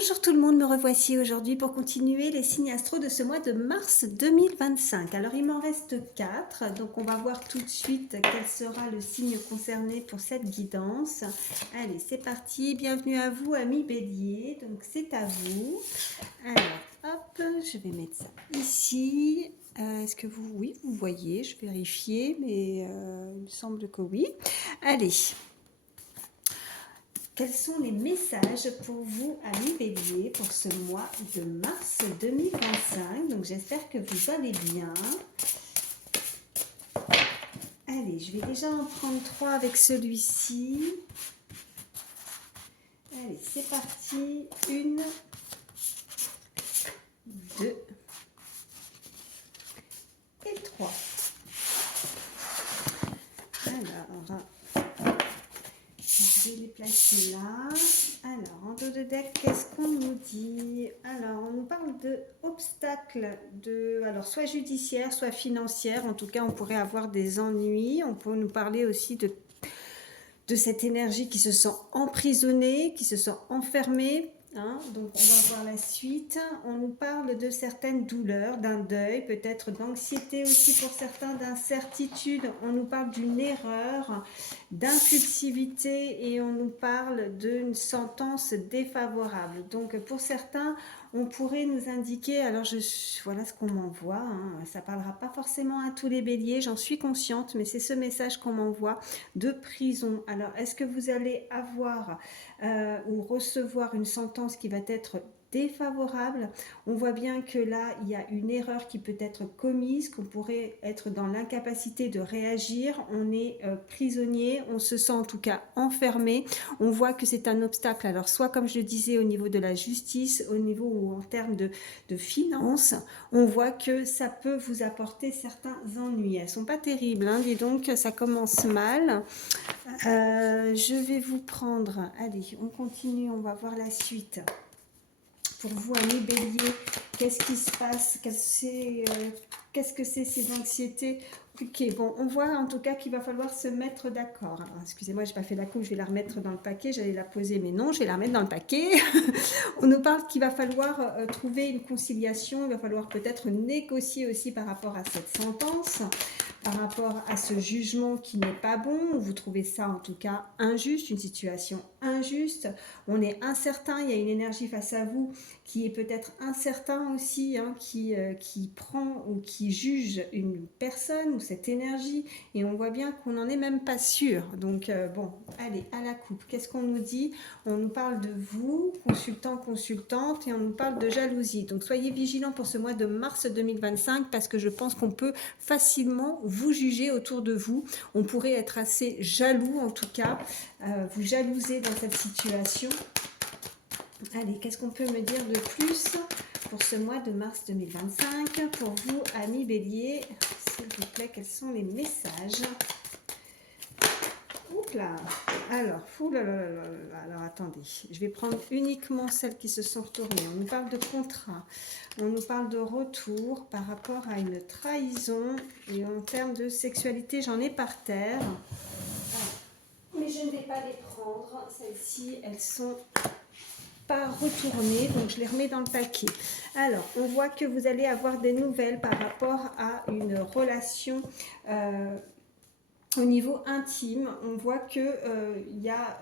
Bonjour tout le monde, me revoici aujourd'hui pour continuer les signes astro de ce mois de mars 2025. Alors il m'en reste 4, donc on va voir tout de suite quel sera le signe concerné pour cette guidance. Allez, c'est parti, bienvenue à vous amis Bélier, donc c'est à vous. Alors hop, je vais mettre ça ici. Est-ce que oui, vous voyez, je vais vérifier, mais il me semble que oui. Allez. Quels sont les messages pour vous, amis Bélier, pour ce mois de mars 2025? Donc j'espère que vous allez bien. Allez, je vais déjà en prendre 3 avec celui-ci. Allez, c'est parti. 1, 2 et 3. Alors, je vais les placer là. Alors, en dos de deck, qu'est-ce qu'on nous dit? Alors, on nous parle de obstacles, alors soit judiciaires, soit financières. En tout cas, on pourrait avoir des ennuis. On peut nous parler aussi de cette énergie qui se sent emprisonnée, qui se sent enfermée. Donc on va voir la suite. On nous parle de certaines douleurs, d'un deuil, peut-être d'anxiété aussi pour certains, d'incertitude. On nous parle d'une erreur, d'impulsivité et on nous parle d'une sentence défavorable. Donc pour certains, on pourrait nous indiquer, alors voilà ce qu'on m'envoie, ça ne parlera pas forcément à tous les béliers, j'en suis consciente, mais c'est ce message qu'on m'envoie de prison. Alors est-ce que vous allez avoir ou recevoir une sentence qui va être défavorable? On voit bien que là il y a une erreur qui peut être commise, qu'on pourrait être dans l'incapacité de réagir, on est prisonnier, on se sent en tout cas enfermé, on voit que c'est un obstacle, alors soit comme je le disais au niveau de la justice, au niveau ou en termes de finances, on voit que ça peut vous apporter certains ennuis. Elles sont pas terribles, dis donc, ça commence mal. Je vais vous prendre, allez, on continue, on va voir la suite. Pour vous, amis Bélier, qu'est-ce qui se passe? Qu'est-ce que c'est ces anxiétés? Ok, bon, on voit en tout cas qu'il va falloir se mettre d'accord. Alors, excusez-moi, je n'ai pas fait la coupe, je vais la remettre dans le paquet, j'allais la poser, mais non, je vais la remettre dans le paquet. On nous parle qu'il va falloir trouver une conciliation, il va falloir peut-être négocier aussi par rapport à cette sentence, par rapport à ce jugement qui n'est pas bon. Vous trouvez ça en tout cas injuste, une situation injuste. On est incertain, il y a une énergie face à vous qui est peut-être incertain aussi, qui prend ou qui juge une personne ou cette énergie, et on voit bien qu'on n'en est même pas sûr. Donc bon, allez, à la coupe, qu'est-ce qu'on nous dit? On nous parle de vous, consultant, consultante, et on nous parle de jalousie. Donc soyez vigilants pour ce mois de mars 2025, parce que je pense qu'on peut facilement vous juger autour de vous. On pourrait être assez jaloux, en tout cas, vous jalouser dans cette situation. Allez, qu'est-ce qu'on peut me dire de plus pour ce mois de mars 2025? Pour vous, amis Bélier, s'il vous plaît, quels sont les messages? Oups là. Alors, alors attendez, je vais prendre uniquement celles qui se sont retournées. On nous parle de contrat, on nous parle de retour par rapport à une trahison, et en termes de sexualité, j'en ai par terre. Mais je ne vais pas les prendre, celles-ci, elles sont pas retournées, donc je les remets dans le paquet. Alors, on voit que vous allez avoir des nouvelles par rapport à une relation au niveau intime. On voit que y a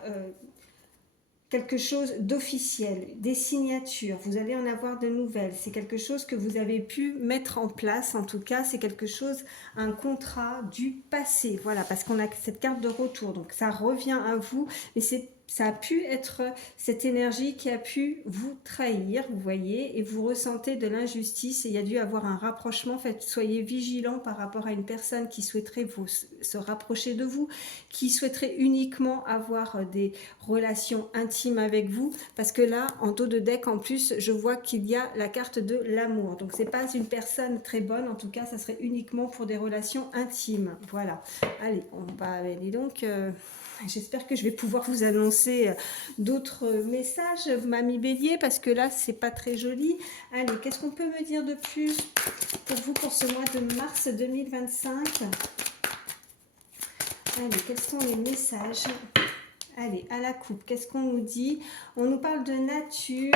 quelque chose d'officiel, des signatures, vous allez en avoir de nouvelles, c'est quelque chose que vous avez pu mettre en place, en tout cas c'est quelque chose, un contrat du passé, voilà, parce qu'on a cette carte de retour, donc ça revient à vous, mais ça a pu être cette énergie qui a pu vous trahir, vous voyez, et vous ressentez de l'injustice, et il y a dû avoir un rapprochement. Soyez vigilants par rapport à une personne qui souhaiterait se rapprocher de vous, qui souhaiterait uniquement avoir des relations intimes avec vous, parce que là, en dos de deck, en plus, je vois qu'il y a la carte de l'amour, donc c'est pas une personne très bonne, en tout cas, ça serait uniquement pour des relations intimes, voilà. Allez, on va aller donc... J'espère que je vais pouvoir vous annoncer d'autres messages, mamie Bélier, parce que là, c'est pas très joli. Allez, qu'est-ce qu'on peut me dire de plus pour vous pour ce mois de mars 2025? Allez, quels sont les messages? Allez, à la coupe, qu'est-ce qu'on nous dit? On nous parle de nature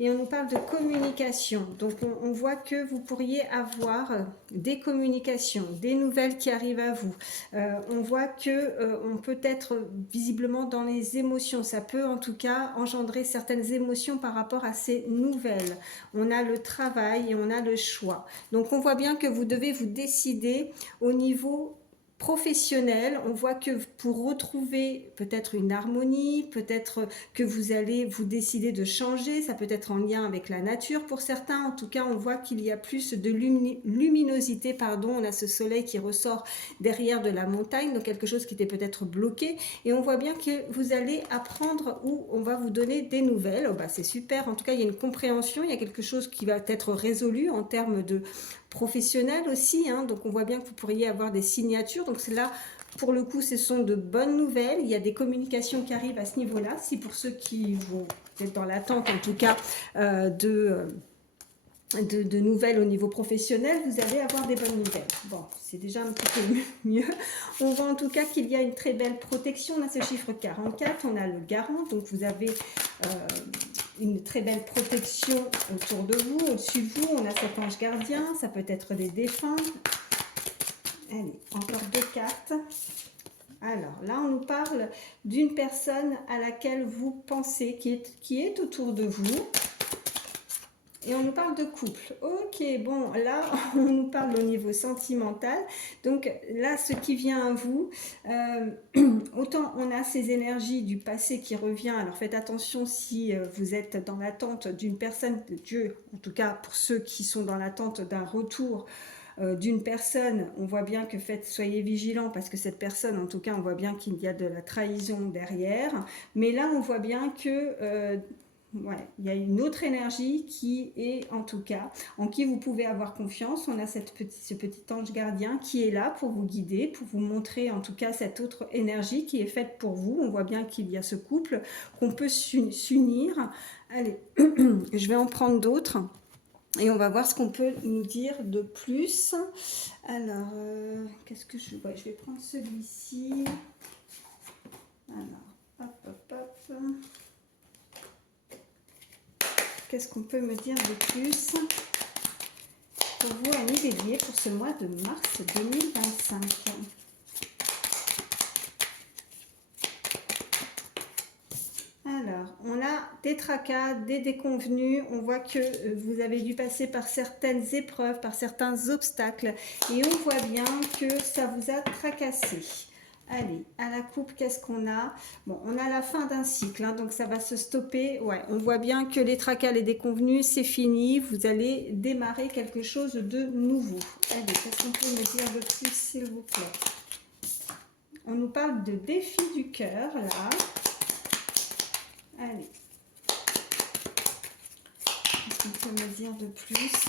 et on nous parle de communication. Donc, on voit que vous pourriez avoir des communications, des nouvelles qui arrivent à vous. On voit que on peut être visiblement dans les émotions. Ça peut en tout cas engendrer certaines émotions par rapport à ces nouvelles. On a le travail et on a le choix. Donc, on voit bien que vous devez vous décider au niveau professionnel, on voit que pour retrouver peut-être une harmonie, peut-être que vous allez vous décider de changer, ça peut être en lien avec la nature pour certains, en tout cas on voit qu'il y a plus de luminosité, pardon, on a ce soleil qui ressort derrière de la montagne, donc quelque chose qui était peut-être bloqué, et on voit bien que vous allez apprendre ou on va vous donner des nouvelles. Oh bah c'est super, en tout cas il y a une compréhension, il y a quelque chose qui va être résolu en termes de professionnel aussi, hein, donc on voit bien que vous pourriez avoir des signatures, donc c'est là pour le coup ce sont de bonnes nouvelles, il y a des communications qui arrivent à ce niveau là, si pour ceux qui vont être dans l'attente en tout cas de nouvelles au niveau professionnel, vous allez avoir des bonnes nouvelles. Bon, c'est déjà un petit peu mieux. On voit en tout cas qu'il y a une très belle protection. On a ce chiffre 44, on a le garant, donc vous avez une très belle protection autour de vous, au-dessus de vous. On a cet ange gardien, ça peut être des défunts. Allez, encore 2 cartes. Alors là, on nous parle d'une personne à laquelle vous pensez, qui est autour de vous. Et on nous parle de couple. Ok, bon, là, on nous parle au niveau sentimental. Donc là, ce qui vient à vous, autant on a ces énergies du passé qui revient. Alors faites attention si vous êtes dans l'attente d'une personne de Dieu, en tout cas pour ceux qui sont dans l'attente d'un retour d'une personne, on voit bien que soyez vigilants parce que cette personne, en tout cas, on voit bien qu'il y a de la trahison derrière. Mais là, on voit bien que ouais, il y a une autre énergie qui est en tout cas en qui vous pouvez avoir confiance. On a ce petit ange gardien qui est là pour vous guider, pour vous montrer en tout cas cette autre énergie qui est faite pour vous. On voit bien qu'il y a ce couple, qu'on peut s'unir. Allez, je vais en prendre d'autres et on va voir ce qu'on peut nous dire de plus. Alors, qu'est-ce que ouais, je vais prendre celui-ci. Alors, hop, hop, hop. Qu'est-ce qu'on peut me dire de plus pour vous, amis Bélier, pour ce mois de mars 2025? Alors, on a des tracas, des déconvenus. On voit que vous avez dû passer par certaines épreuves, par certains obstacles. Et on voit bien que ça vous a tracassé. Allez, à la coupe, qu'est-ce qu'on a? Bon, on a la fin d'un cycle, hein, donc ça va se stopper. Ouais, on voit bien que les tracas, les déconvenus, c'est fini. Vous allez démarrer quelque chose de nouveau. Allez, qu'est-ce qu'on peut me dire de plus, s'il vous plaît? On nous parle de défi du cœur, là. Allez. Qu'est-ce qu'on peut me dire de plus?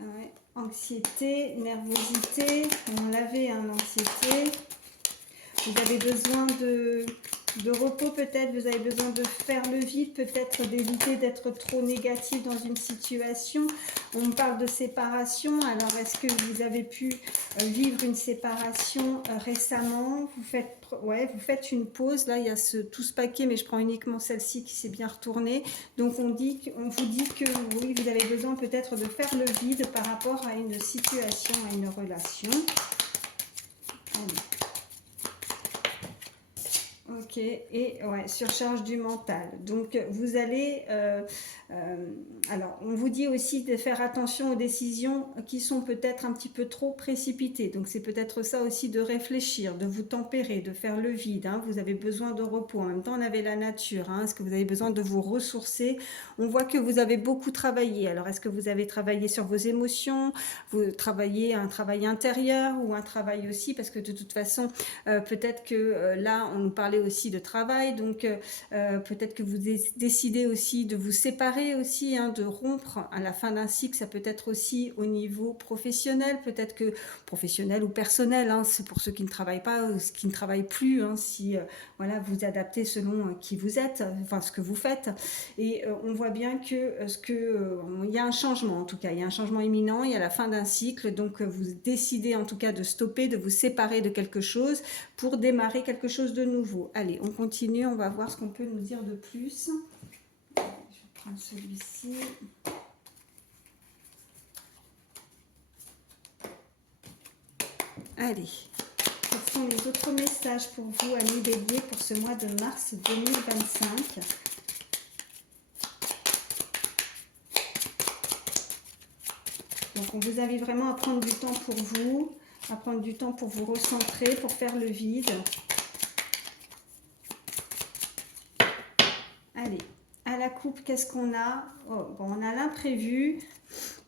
Ouais. Anxiété, nervosité, on l'avait, hein, l'anxiété. Vous avez besoin de repos peut-être, vous avez besoin de faire le vide, peut-être d'éviter d'être trop négatif dans une situation. On me parle de séparation, alors est-ce que vous avez pu vivre une séparation récemment? Vous faites une pause, là il y a tout ce paquet, mais je prends uniquement celle-ci qui s'est bien retournée. Donc on vous dit que oui, vous avez besoin peut-être de faire le vide par rapport à une situation, à une relation. Allez. Ok, et ouais, surcharge du mental. Donc vous allez, alors on vous dit aussi de faire attention aux décisions qui sont peut-être un petit peu trop précipitées. Donc c'est peut-être ça aussi de réfléchir, de vous tempérer, de faire le vide, hein. Vous avez besoin de repos. En même temps on avait la nature, hein. Est-ce que vous avez besoin de vous ressourcer? On voit que vous avez beaucoup travaillé. Alors est-ce que vous avez travaillé sur vos émotions? Vous travaillez un travail intérieur ou un travail aussi? Parce que de toute façon, peut-être que là on nous parlait aussi aussi de travail, donc peut-être que vous décidez aussi de vous séparer aussi, hein, de rompre à la fin d'un cycle. Ça peut être aussi au niveau professionnel, peut-être que professionnel ou personnel, hein, c'est pour ceux qui ne travaillent pas ou qui ne travaillent plus, hein, si voilà, vous adaptez selon qui vous êtes, enfin ce que vous faites. Et on voit bien que il y a un changement, en tout cas il y a un changement imminent, il y a la fin d'un cycle, donc vous décidez en tout cas de stopper, de vous séparer de quelque chose pour démarrer quelque chose de nouveau. Allez, on continue, on va voir ce qu'on peut nous dire de plus. Je vais prendre celui-ci. Allez, quels sont les autres messages pour vous, amis Bélier, pour ce mois de mars 2025? Donc on vous invite vraiment à prendre du temps pour vous, à prendre du temps pour vous recentrer, pour faire le vide. Allez, à la coupe, qu'est-ce qu'on a? Oh, bon, on a l'imprévu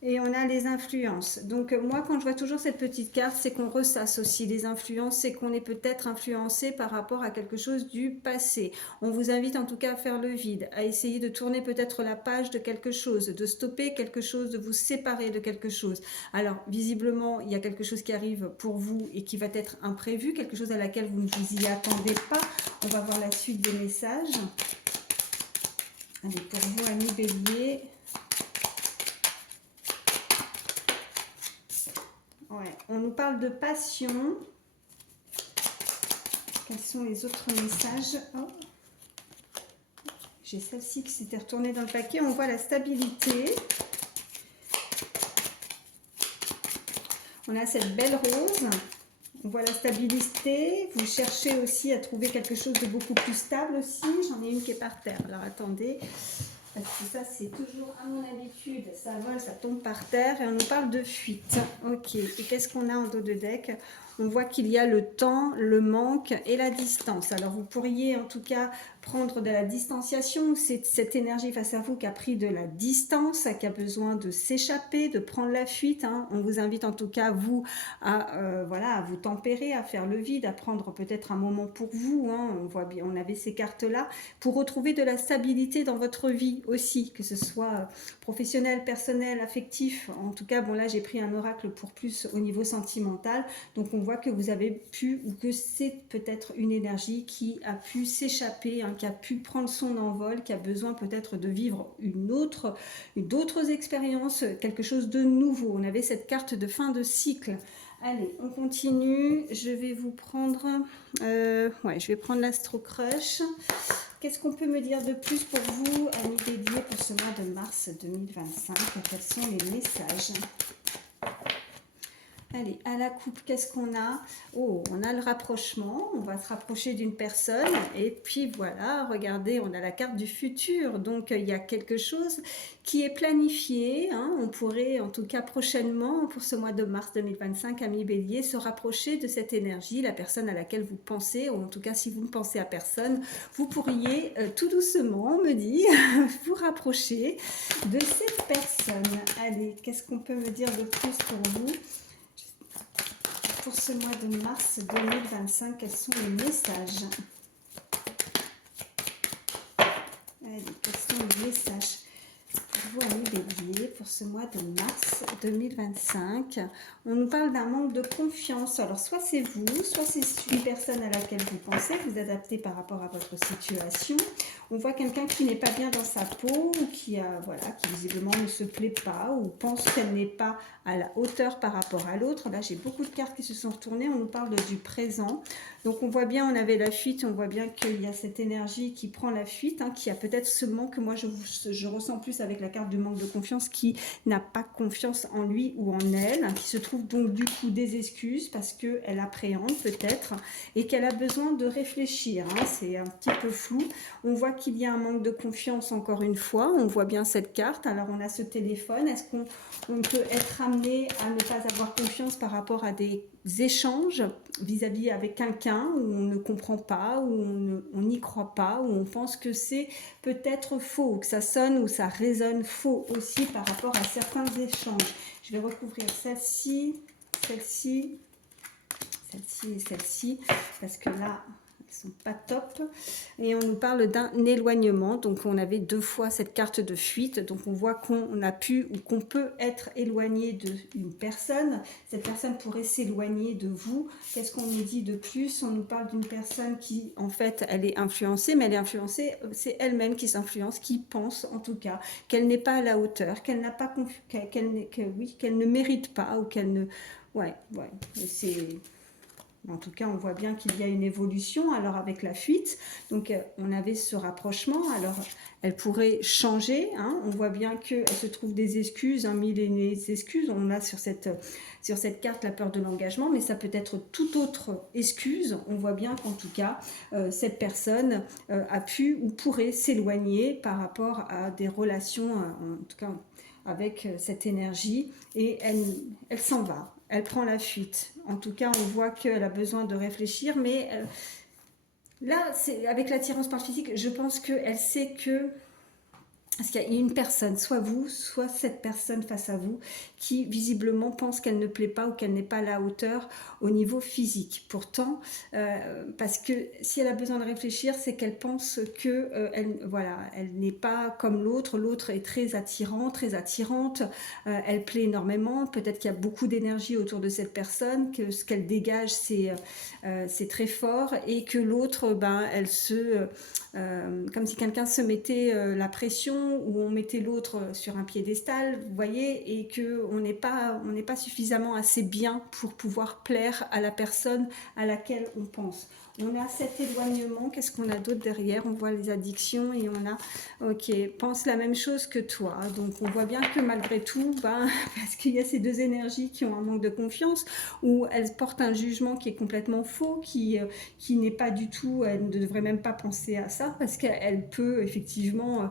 et on a les influences. Donc moi, quand je vois toujours cette petite carte, c'est qu'on ressasse aussi les influences, c'est qu'on est peut-être influencé par rapport à quelque chose du passé. On vous invite en tout cas à faire le vide, à essayer de tourner peut-être la page de quelque chose, de stopper quelque chose, de vous séparer de quelque chose. Alors visiblement, il y a quelque chose qui arrive pour vous et qui va être imprévu, quelque chose à laquelle vous ne vous y attendez pas. On va voir la suite des messages. Allez, pour vous, amis Bélier. Ouais, on nous parle de passion. Quels sont les autres messages? Oh. J'ai celle-ci qui s'était retournée dans le paquet. On voit la stabilité. On a cette belle rose. On voit la stabilité. Vous cherchez aussi à trouver quelque chose de beaucoup plus stable aussi. J'en ai une qui est par terre. Alors attendez. Parce que ça, c'est toujours à mon habitude. Ça vole, ça tombe par terre. Et on nous parle de fuite. Ok. Et qu'est-ce qu'on a en dos de deck? On voit qu'il y a le temps, le manque et la distance. Alors, vous pourriez en tout cas prendre de la distanciation. C'est cette énergie face à vous qui a pris de la distance, qui a besoin de s'échapper, de prendre la fuite. Hein. On vous invite en tout cas, vous, à, voilà, à vous tempérer, à faire le vide, à prendre peut-être un moment pour vous. Hein. On voit bien, on avait ces cartes-là pour retrouver de la stabilité dans votre vie aussi, que ce soit professionnel, personnel, affectif. En tout cas, bon là, j'ai pris un oracle pour plus au niveau sentimental. Donc, on voit que vous avez pu, ou que c'est peut-être une énergie qui a pu s'échapper, hein, qui a pu prendre son envol, qui a besoin peut-être de vivre d'autres expériences, quelque chose de nouveau. On avait cette carte de fin de cycle. Allez, on continue. Je vais vous prendre... ouais, je vais prendre l'Astro Crush. Qu'est-ce qu'on peut me dire de plus pour vous, amis Bélier, pour ce mois de mars 2025? Quels sont les messages? Allez, à la coupe, qu'est-ce qu'on a? Oh, on a le rapprochement, on va se rapprocher d'une personne, et puis voilà, regardez, on a la carte du futur, donc il y a quelque chose qui est planifié, hein. On pourrait, en tout cas prochainement, pour ce mois de mars 2025, amis Bélier, se rapprocher de cette énergie, la personne à laquelle vous pensez, ou en tout cas si vous ne pensez à personne, vous pourriez tout doucement, me dit, vous rapprocher de cette personne. Allez, qu'est-ce qu'on peut me dire de plus pour vous? Pour ce mois de mars 2025, quels sont les messages? Allez, quels sont les messages pour vous, amis Bélier, pour ce mois de mars 2025? On nous parle d'un manque de confiance. Alors, soit c'est vous, soit c'est une personne à laquelle vous pensez, vous adaptez par rapport à votre situation. On voit quelqu'un qui n'est pas bien dans sa peau, ou qui, voilà, qui visiblement ne se plaît pas, ou pense qu'elle n'est pas à la hauteur par rapport à l'autre. Là, j'ai beaucoup de cartes qui se sont retournées. On nous parle du présent. Donc, on voit bien, on avait la fuite. On voit bien qu'il y a cette énergie qui prend la fuite, hein, qui a peut-être ce manque. Moi, je ressens plus avec la carte du manque de confiance, qui n'a pas confiance en lui ou en elle, hein, qui se trouve donc du coup des excuses parce qu'elle appréhende peut-être et qu'elle a besoin de réfléchir. Hein. C'est un petit peu flou. On voit qu'il y a un manque de confiance encore une fois. On voit bien cette carte. Alors, on a ce téléphone. Est-ce qu'on peut être amené à ne pas avoir confiance par rapport à des échanges vis-à-vis avec quelqu'un où on ne comprend pas, où on n'y croit pas, où on pense que c'est peut-être faux, que ça sonne ou ça résonne faux aussi par rapport à certains échanges. Je vais recouvrir celle-ci, celle-ci, celle-ci et celle-ci, parce que là, elles sont pas top. Et on nous parle d'un éloignement. Donc on avait 2 fois cette carte de fuite. Donc on voit qu'on a pu ou qu'on peut être éloigné d'une personne. Cette personne pourrait s'éloigner de vous. Qu'est-ce qu'on nous dit de plus? On nous parle d'une personne qui, en fait, elle est influencée, mais elle est influencée, c'est elle-même qui s'influence, qui pense en tout cas qu'elle n'est pas à la hauteur, qu'elle n'a pas qu'elle ne mérite pas ou qu'elle ne... Ouais, ouais, c'est... En tout cas, on voit bien qu'il y a une évolution alors avec la fuite. Donc, on avait ce rapprochement. Alors, elle pourrait changer. Hein. On voit bien qu'elle se trouve des excuses, mille et des excuses. On a sur cette carte la peur de l'engagement, mais ça peut être toute autre excuse. On voit bien qu'en tout cas, cette personne a pu ou pourrait s'éloigner par rapport à des relations, en tout cas avec cette énergie, et elle s'en va. Elle prend la fuite. En tout cas, on voit qu'elle a besoin de réfléchir, mais là, avec l'attirance par le physique, je pense qu'elle sait que parce qu'il y a une personne, soit vous, soit cette personne face à vous, qui visiblement pense qu'elle ne plaît pas ou qu'elle n'est pas à la hauteur au niveau physique. Pourtant, parce que si elle a besoin de réfléchir, c'est qu'elle pense que voilà, elle n'est pas comme l'autre. L'autre est très attirant, très attirante. Elle plaît énormément. Peut-être qu'il y a beaucoup d'énergie autour de cette personne, que ce qu'elle dégage, c'est très fort, et que l'autre, elle se... comme si quelqu'un se mettait la pression, où on mettait l'autre sur un piédestal, vous voyez, et qu'on n'est pas suffisamment assez bien pour pouvoir plaire à la personne à laquelle on pense. On a cet éloignement, qu'est-ce qu'on a d'autre derrière? On voit les addictions et on a, ok, pense la même chose que toi. Donc on voit bien que malgré tout, parce qu'il y a ces deux énergies qui ont un manque de confiance, où elles portent un jugement qui est complètement faux, qui n'est pas du tout, elle ne devrait même pas penser à ça, parce qu'elle peut effectivement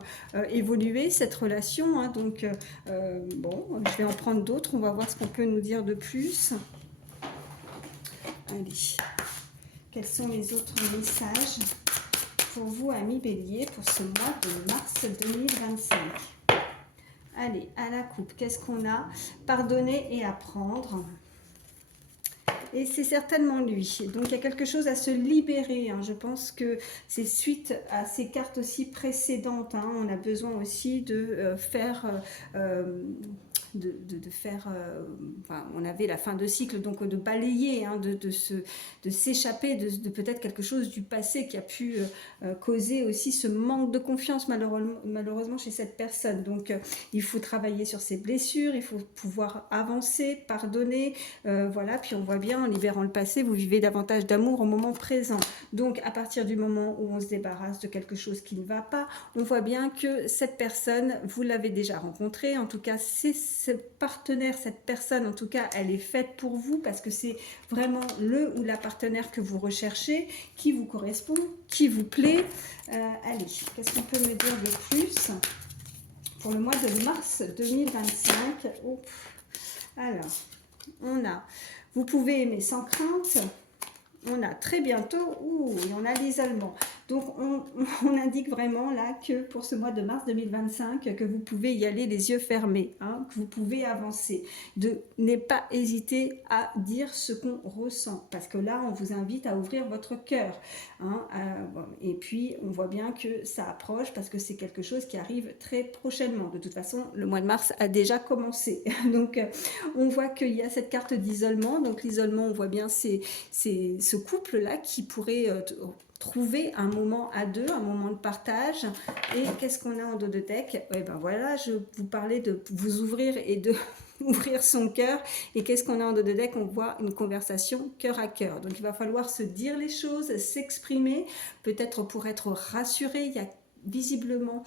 évoluer cette relation. Hein. Donc bon, je vais en prendre d'autres, on va voir ce qu'on peut nous dire de plus. Allez. Quels sont les autres messages pour vous, amis Bélier, pour ce mois de mars 2025? Allez, à la coupe, qu'est-ce qu'on a? Pardonner et apprendre. Et c'est certainement lui. Donc il y a quelque chose à se libérer. Hein. Je pense que c'est suite à ces cartes aussi précédentes. Hein. On a besoin aussi de faire... de faire, enfin, on avait la fin de cycle, donc de balayer, hein, de s'échapper de peut-être quelque chose du passé qui a pu causer aussi ce manque de confiance malheureusement chez cette personne. Donc il faut travailler sur ses blessures, il faut pouvoir avancer, pardonner, voilà. Puis on voit bien, en libérant le passé, vous vivez davantage d'amour au moment présent. Donc à partir du moment où on se débarrasse de quelque chose qui ne va pas, on voit bien que cette personne, vous l'avez déjà rencontrée, en tout cas c'est ce partenaire, cette personne, en tout cas, elle est faite pour vous parce que c'est vraiment le ou la partenaire que vous recherchez, qui vous correspond, qui vous plaît. Allez, qu'est-ce qu'on peut me dire de plus pour le mois de mars 2025? Oh. Alors, on a, vous pouvez aimer sans crainte. On a très bientôt, et on a l'isolement. Donc, on indique vraiment là que pour ce mois de mars 2025, que vous pouvez y aller les yeux fermés, hein, que vous pouvez avancer. Ne pas hésiter à dire ce qu'on ressent, parce que là, on vous invite à ouvrir votre cœur. Hein, et puis, on voit bien que ça approche, parce que c'est quelque chose qui arrive très prochainement. De toute façon, le mois de mars a déjà commencé. Donc, on voit qu'il y a cette carte d'isolement. Donc, l'isolement, on voit bien c'est ce couple-là qui pourrait trouver un moment à deux, un moment de partage. Et qu'est-ce qu'on a en dos de deck? Et ben voilà, je vous parlais de vous ouvrir et de ouvrir son cœur. Et qu'est-ce qu'on a en dos de deck? On voit une conversation cœur à cœur. Donc il va falloir se dire les choses, s'exprimer, peut-être pour être rassuré. Il y a visiblement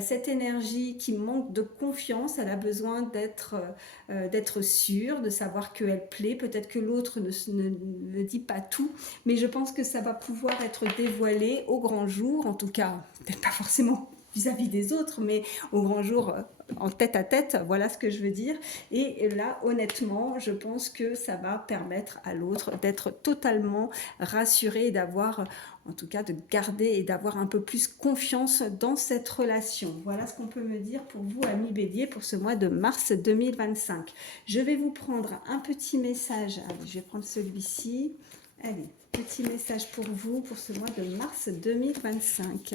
cette énergie qui manque de confiance, elle a besoin d'être sûre, de savoir qu'elle plaît, peut-être que l'autre ne dit pas tout, mais je pense que ça va pouvoir être dévoilé au grand jour, en tout cas, peut-être pas forcément vis-à-vis des autres, mais au grand jour, en tête à tête, voilà ce que je veux dire. Et là, honnêtement, je pense que ça va permettre à l'autre d'être totalement rassuré et d'avoir, en tout cas, de garder et d'avoir un peu plus confiance dans cette relation. Voilà ce qu'on peut me dire pour vous, amis Bélier, pour ce mois de mars 2025. Je vais vous prendre un petit message. Allez, je vais prendre celui-ci. Allez, petit message pour vous pour ce mois de mars 2025.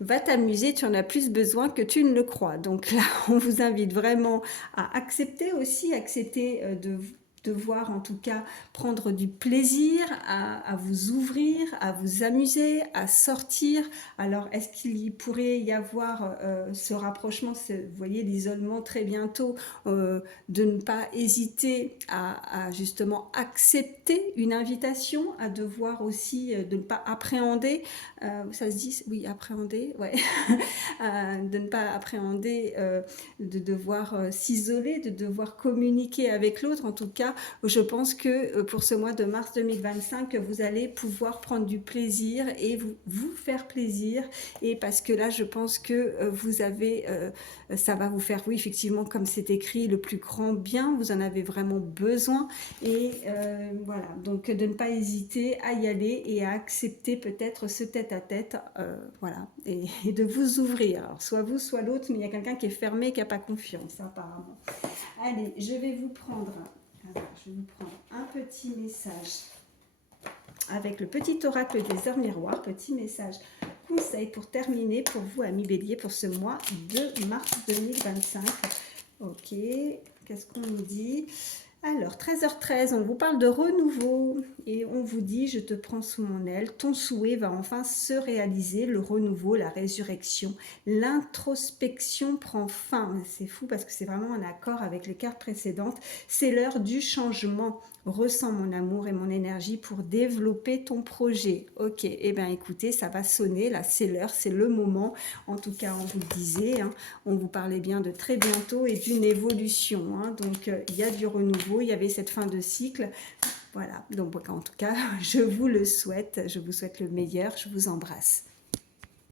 Va t'amuser, tu en as plus besoin que tu ne le crois. Donc là, on vous invite vraiment à accepter aussi, accepter de voir en tout cas prendre du plaisir, à vous ouvrir, à vous amuser, à sortir. Alors, est-ce qu'il pourrait y avoir ce rapprochement, vous voyez, l'isolement très bientôt, de ne pas hésiter à justement accepter une invitation, à devoir aussi, de ne pas appréhender, ça se dit, oui, appréhender, ouais, de ne pas appréhender, de devoir s'isoler, de devoir communiquer avec l'autre. En tout cas, je pense que pour ce mois de mars 2025, vous allez pouvoir prendre du plaisir et vous faire plaisir. Et parce que là, je pense que vous avez, ça va vous faire, oui, effectivement, comme c'est écrit, le plus grand bien. Vous en avez vraiment besoin. Et voilà, donc de ne pas hésiter à y aller et à accepter peut-être ce tête-à-tête, voilà, et de vous ouvrir. Alors, soit vous, soit l'autre, mais il y a quelqu'un qui est fermé, qui n'a pas confiance, apparemment. Allez, je vais vous prendre un petit message avec le petit oracle des heures miroirs, petit message conseil pour terminer pour vous, amis bélier, pour ce mois de mars 2025. Ok, qu'est-ce qu'on nous dit? Alors, 13h13, on vous parle de renouveau et on vous dit, je te prends sous mon aile, ton souhait va enfin se réaliser, le renouveau, la résurrection, l'introspection prend fin. C'est fou parce que c'est vraiment en accord avec les cartes précédentes. C'est l'heure du changement. Ressens mon amour et mon énergie pour développer ton projet. Ok, eh bien écoutez, ça va sonner, là c'est l'heure, c'est le moment. En tout cas, on vous le disait, hein, on vous parlait bien de très bientôt et d'une évolution. Hein, donc il y a du renouveau, il y avait cette fin de cycle. Voilà, donc en tout cas, je vous le souhaite, je vous souhaite le meilleur, je vous embrasse.